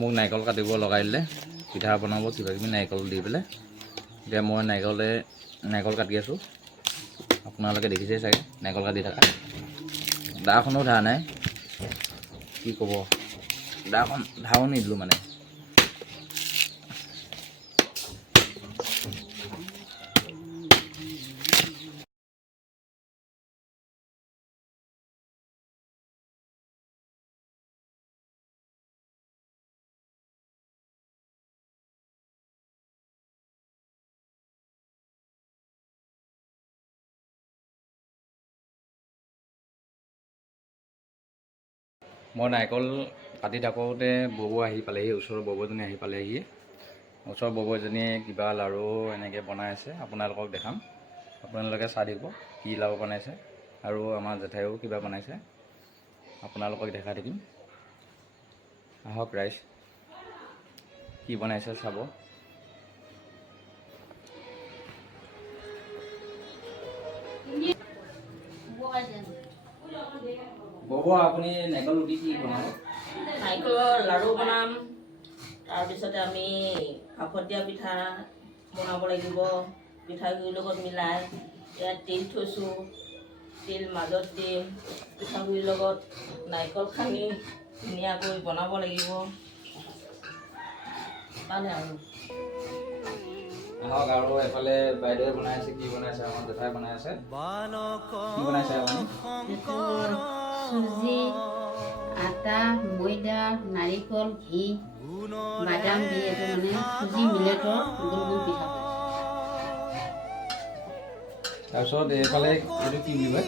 মোক নাৰিকল কাটিব লগাই দিলে পিঠা বনাব কিবাকিবি নাৰিকল দি পেলাই এতিয়া মই নাৰিকল কাটি আছোঁ আপোনালোকে দেখিছেই চাগে নাৰিকল কাটি থকা দাখনো ধা নাই কি ক'ব দাখন ধাও নিদিলোঁ মানে মই নাৰিকল কাটি থাকোঁতে ববৌ আহি পালেহি ওচৰৰ ববৌজনী আহি পালেহি ওচৰৰ ববৌজনীয়ে কিবা লাড়ু এনেকৈ বনাই আছে আপোনালোকক দেখাম আপোনালোকে চাই দিব কি লাড়ু বনাইছে আৰু আমাৰ জেঠাইও কিবা বনাইছে আপোনালোকক দেখাই থাকিম আহক ৰাইজ কি বনাইছে চাব ববৌ আপুনি নাৰিকল ৰুটি কি বনাব নাৰিকলৰ লাড়ু বনাম তাৰপিছতে আমি ভাপত দিয়া পিঠা বনাব লাগিব পিঠাগুড়িৰ লগত মিলাই ইয়াত তিল থৈছোঁ তিল মাজত দিম পিঠাগুড়িৰ লগত নাৰিকল খানি ধুনীয়াকৈ বনাব লাগিব মানে আৰু আহক আৰু এফালে বাইদেৱে বনাই আছে কি বনাইছে আমাৰ জেঠাই বনাই আছে কি বনাইছে আপুনি চুজি আটা ময়দা নাৰিকল ঘি বাদাম দি এইটো মানে চুজি মিলেটৰ গোল গোল পিঠা তাৰপিছত এইফালে এইটো কি বুলি কয়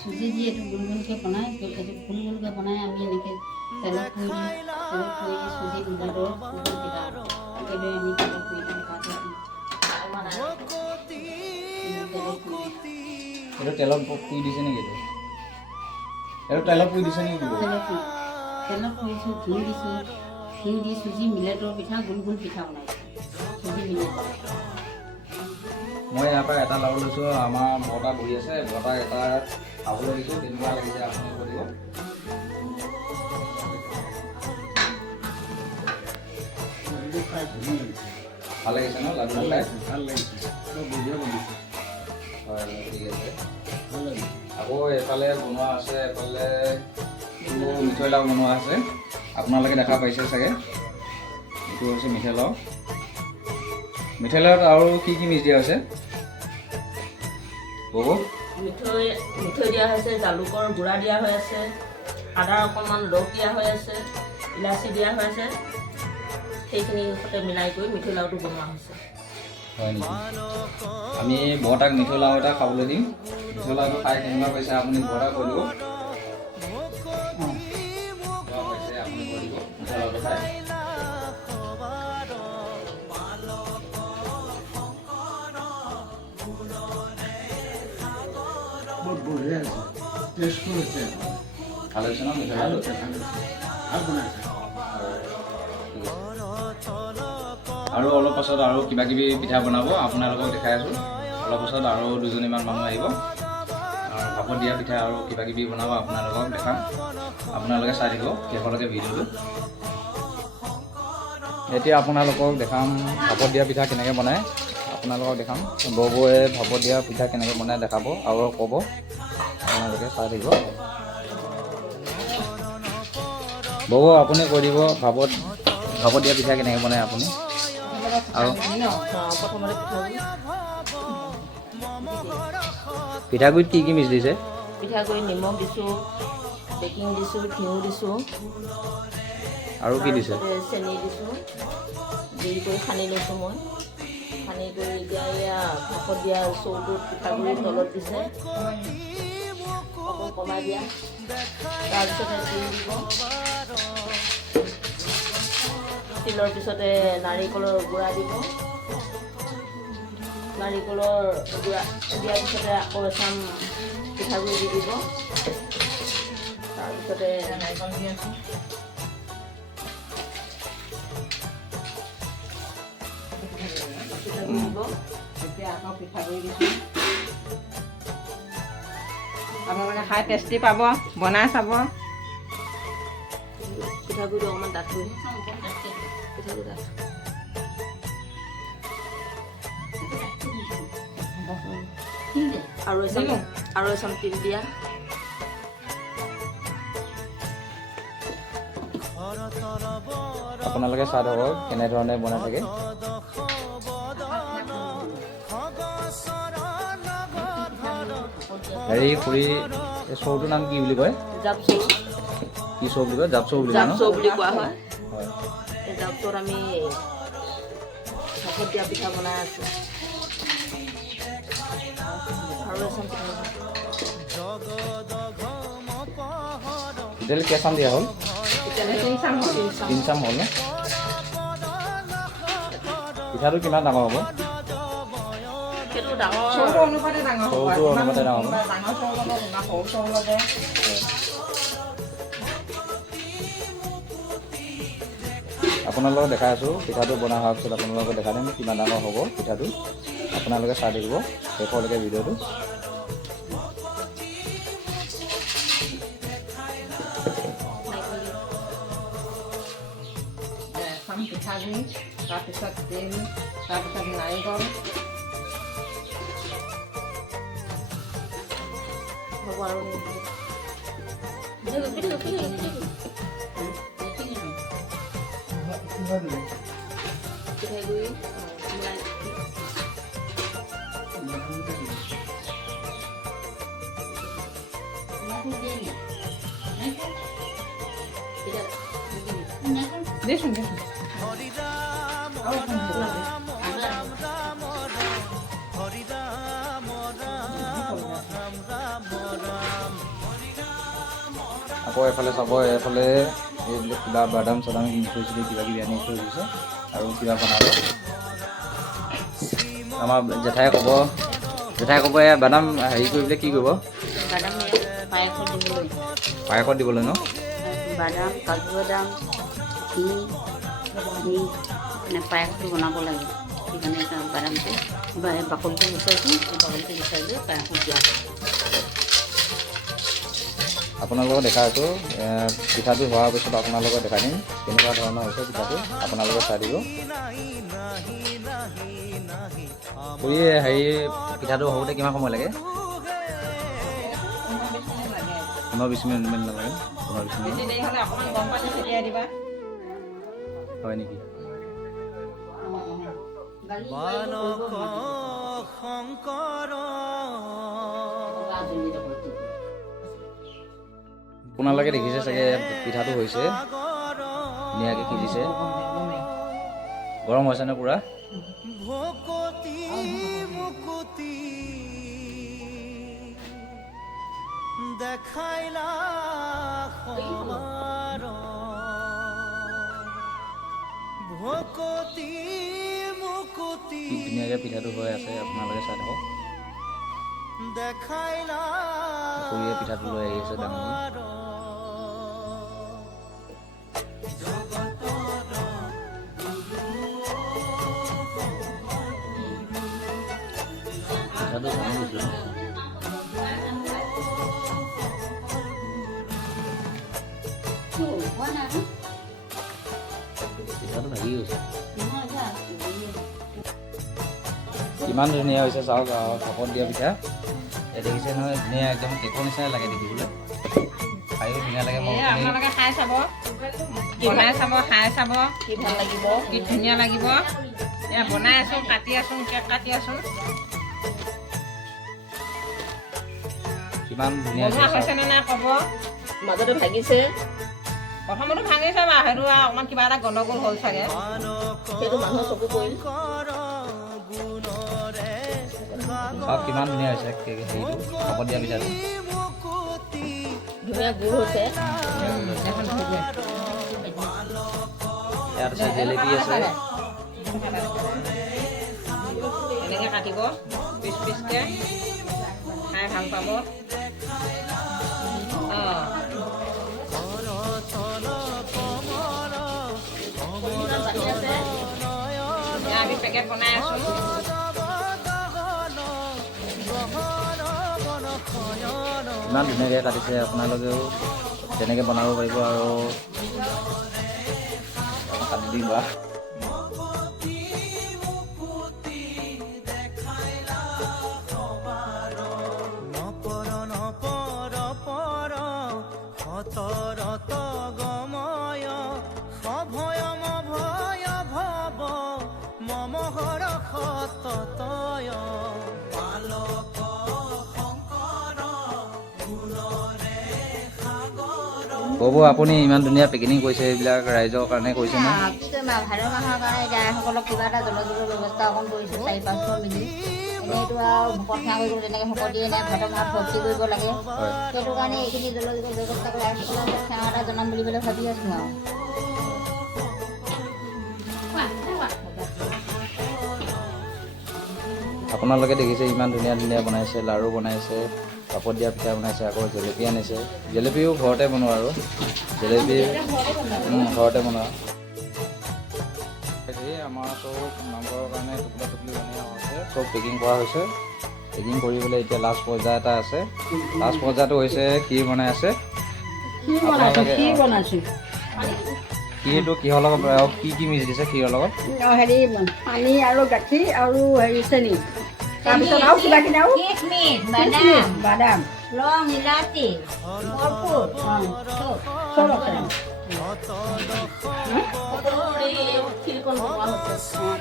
চুজি দি এইটো গোল গোলকৈ বনাই এইটো গোল গোলকৈ বনাই আমি এনেকৈ তেলত থৈ দিওঁ তেলত থৈ চুজি মিলেটৰ গোল পিঠা একেদৰে আমি তেলত থৈ দিওঁ এইটো তেলত পুৰি দিছে নেকি এইটো তেলত পুৰি দিছে নেকি তেলত থৈছোঁ ঘিউ দি চুজি মিলেটৰ পিঠা গোল গোল পিঠা বনাইছোঁ চুজি মিলেটৰ মই ইয়াৰ পৰা এটা লাড়ু লৈছোঁ আমাৰ বৰতা বহি আছে বৰতা এটা খাবলৈ দিছোঁ তেনেকুৱা লাগিছে আপুনি কৰিব ভাল লাগিছে ন লাড়ু খাই ভাল লাগিছে হয় ঠিক আছে আকৌ এফালে বনোৱা আছে এফালে মিঠৈ লাড়ু বনোৱা আছে আপোনালোকে দেখা পাইছে চাগে এইটো হৈছে মিঠৈ লাড়ু মিঠৈ লাড়ুত আৰু কি কি মিক্স দিয়া হৈছে ববৌ মিঠৈ দিয়া হৈছে জালুকৰ গুড়া দিয়া হৈ আছে আদাৰ অকণমান ৰস দিয়া হৈ আছে ইলাচি দিয়া হৈ আছে সেইখিনি সৈতে মিলাই কৰি মিঠৈ লাড়ুটো বনোৱা হৈছে হয় নেকি আমি বৰতাক মিঠৈ লাড়ু এটা খাবলৈ দিম মিঠৈ লাড়ুটো খাই কেনেকুৱা পাইছে আপুনি বৰতাক কৈ দিব পাইছে আপুনি কৈ দিব মিঠৈ লাড়ুটো খাই বহুত বঢ়িয়া আছে টেষ্টফুল হৈছে ভাল হৈছে ন মিঠৈ লাড়ু ভাল বনাইছে আৰু অলপ পাছত আৰু কিবা কিবি পিঠা বনাব আপোনালোকক দেখাই আছোঁ অলপ পাছত আৰু দুজনীমান মানুহ আহিব আৰু ভাপত দিয়া পিঠা আৰু কিবা কিবি বনাব আপোনালোকক দেখাম আপোনালোকে চাই থাকিব শেষলৈকে ভিডিঅ'টো এতিয়া আপোনালোকক দেখাম ভাপত দিয়া পিঠা কেনেকৈ বনায় আপোনালোকক দেখাম ববৌৱে ভাপত দিয়া পিঠা কেনেকৈ বনাই দেখাব আৰু ক'ব আপোনালোকে চাই থাকিব ববৌ আপুনি কৈ দিব ভাপত দিয়া পিঠা কেনেকৈ বনায় আপুনি আৰু প্ৰথমতে পিঠাগুড়িত কি কি মিক্স দিছে পিঠাগুড়ি নিমখ দিছোঁ বেকিং দিছোঁ ঘিউ দিছোঁ আৰু কি দিছে চেনি দিছোঁ দি কৰি সানি লৈছোঁ মই সানি কৰি এতিয়া এয়া ভাপত দিয়া চৌটোত পিঠাগুড়ি তলত দিছে অকণ কমাই দিয়া তাৰপিছতে তিল দিব তিলৰ পিছতে নাৰিকলৰ গুড়া দিব নাৰিকলৰ গুড়া দিয়াৰ পিছতে আকৌ এচাম পিঠাগুড়ি দি দিব তাৰপিছতে নাৰিকল দি আছোঁ পিঠাগুড়ি দিব এতিয়া আকৌ পিঠাগুড়ি দিছোঁ আপোনালোকে খাই টেষ্টি পাব বনাই চাব পিঠাগুড়িটো অকণমান ডাঠ কৰি পিঠাগুড়ি ডাঠ আৰু এচাম তিল দিয়া আপোনালোকে চাই থাকক কেনেধৰণে বনাই থাকে। হেৰি খুৰী এই চৌটোৰ নাম কি বুলি কয়? জাপ চৌ কি চৌ বুলি কয়? জাপ চৌ বুলি কয় জাপ ন? চৌ বুলি কোৱা হয়। হয়। এই জাপ চৌত আমি ভাপত দিয়া পিঠা বনাই আছোঁ আৰু এচাম পিঠা তেতিয়াহ'লে কেইচাম দিয়া হ'ল? তিনিচাম হ'ল ন? পিঠাটো কিমান ডাঙৰ হ'ব? সেইটো ডাঙৰ চৌটো অনুপাতে ডাঙৰ হ'ব। আপোনালোকক দেখাই আছোঁ পিঠাটো বনাই হোৱাৰ পিছত আপোনালোকক দেখাই দিম কিমান ডাঙৰ হ'ব পিঠাটো। আপোনালোকে চাই থাকিব শেষলৈকে ভিডিঅ'টো। পিঠাগুড়ি তাৰপিছত তেল তাৰপিছত নাৰিকল হ'ব আৰু পিঠাগুড়ি দেচোন আকৌ এফালে চাব এইফালে এইবিলাক কিবা বাদাম চাদাম মিক্স হৈছিলে কিবা কিবি আনি থৈ দিছে আৰু কিবা বনাব। আমাৰ জেঠাই ক'ব এয়া বাদাম হেৰি কৰিবলৈ কি কৰিব? বাদাম পায়সত দিবলৈ পায়সত দিবলৈ ন? বাদাম কাজু বাদাম ঘি দি মানে পায়সটো বনাব লাগে। সেইকাৰণে বাদামটো বাকলিটো গুচাইছোঁ বাকলিটো গুচাই লৈ পায়সত দিয়া হয়। আপোনালোকক দেখাই আছোঁ পিঠাটো হোৱাৰ পিছত আপোনালোকক দেখাই দিম কেনেকুৱা ধৰণৰ হৈছে পিঠাটো। আপোনালোকে চাই দিব। খুৰী হেৰি পিঠাটো হওঁতে কিমান সময় লাগে? 15-20 মিনিট লাগে। 15-20 মিনিট হয় নেকি? আপোনালোকে দেখিছে চাগে পিঠাটো হৈছে ধুনীয়াকৈ সিজিছে। গৰম হৈছেনে পূৰা? কি ধুনীয়াকৈ পিঠাটো হৈ আছে আপোনালোকে চাই থাকক। খুৰীয়ে পিঠাটো লৈ আহি আছে ডাঙৰ। পিঠাটো ভাঙি গৈছে। পিঠাটো ভাগি গৈছে। কিমান ধুনীয়া হৈছে চাওক আৰু ভাপত দিয়া পিঠা। এই দেখিছে নহয় ধুনীয়া একদম কেকৰ নিচিনাই লাগে দেখিবলৈ। খায়ো ধুনীয়া লাগে। আপোনালোকে খাই চাব, বনাই চাব, খাই চাব, কি ভাল লাগিব কি ধুনীয়া লাগিব। এয়া বনাই আছোঁ, কাটি আছোঁ, কেক কাটি আছোঁ। কিমান ধুনীয়া বনোৱা হৈছেনে নাই ক'ব। মাজতে ভাগিছে প্ৰথমতো ভাঙিছে বাৰু, সেইটো আৰু অকণমান কিবা এটা গণ্ডগোল হ'ল চাগে। সেইটো মানুহৰ চকু পৰিল। চাওক কিমান ধুনীয়া হৈছে হেৰিটো ভাপত দিয়া পিঠাটো। ধুনীয়া গুড় হৈছে। ইয়াত আছে জেলেপি আছে। এনেকৈ কাটিব পিচ পিচকৈ, খাই ভাল পাব। অঁ আমি পেকেট বনাই আছোঁ। ইমান ধুনীয়াকৈ কাটিছে, আপোনালোকেও তেনেকৈ বনাব পাৰিব আৰু কাটি দিম বা বৌ আপুনি ইমান ধুনীয়া পেকেজিং কৰিছে, এইবিলাক ৰাইজৰ কাৰণে কৰিছে ন? কি কৰিম আৰু ভাদ মাহৰ কাৰণে ৰাইজসকলক কিবা এটা জলযোগৰ ব্যৱস্থা অকণ কৰিছোঁ 4-5 মিলি। এনেইতো আৰু ভকত সেৱা কৰিব তেনেকৈ ভকতিয়ে নাই, ভাদ মাহত ভক্তি কৰিব লাগে। হয়। সেইটো কাৰণে এইখিনি জলযোগৰ ব্যৱস্থা কৰি ৰাইজসকলক সেৱা এটা জনাম বুলি পেলাই ভাবি আছোঁ আৰু। আপোনালোকে দেখিছে ইমান ধুনীয়া ধুনীয়া বনাইছে, লাড়ু বনাইছে, পাপৰ দিয়া পিঠা বনাইছে, আকৌ জেলেপি আনিছে। জেলেপিও ঘৰতে বনোৱা আৰু জেলেপি ঘৰতে বনোৱা। এই আমাৰ চব নামঘৰৰ কাৰণে টুকুৰা টুকুৰি বনোৱা হৈছে, চব পেকিং কৰা হৈছে। পেকিং কৰি পেলাই এতিয়া লাষ্ট পৰ্যায় এটা আছে। লাষ্ট পৰ্যায়টো হৈছে ক্ষীৰ বনাই আছে। ক্ষীৰটো কিহৰ লগত কি কি মিক্স দিছে ক্ষীৰৰ লগত? হেৰি পানী আৰু গাখীৰ আৰু হেৰি চেনি, তাৰপিছত আৰু কিবা কিবি আৰু কিচমিচ, বাদাম লং, ইলাচি, কৰ্পূৰ, চব আছে।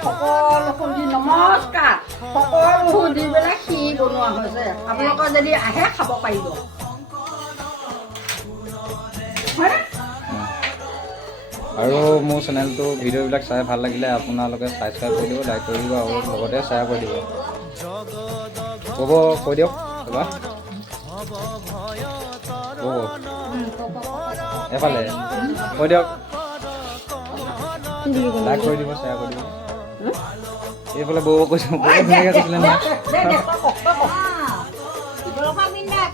সকলো সুধি নমস্কাৰ, সকলো দি পেলাই ক্ষীৰ বনোৱা হৈছে। আপোনালোকৰ যদি আহে খাব পাৰিব। হয়নে? আৰু মোৰ চেনেলটো ভিডিঅ'বিলাক চাই ভাল লাগিলে আপোনালোকে ছাবস্ক্ৰাইব কৰি দিব, লাইক কৰি দিব আৰু লগতে শ্বেয়াৰ কৰি দিব। ক'ব কৈ দিয়ক এবাৰ এফালে কৈ দিয়ক, লাইক কৰি দিব, শ্বেয়াৰ কৰি দিব। এইফালে বৌ কৈছোঁ, বৌ ধুনীয়াকৈ কৈছিলে নহয়।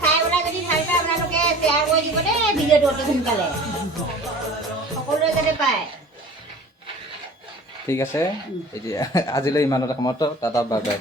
খাই পেলাই যদি ভাল পায় আপোনালোকে শ্বেয়াৰ কৰি দিব দেই ভিডিঅ'টো অতি সোনকালে, সকলোৱে যাতে পায়। ঠিক আছে, এতিয়া আজিলৈ ইমানতে সমাপ্ত। Tata bye bye.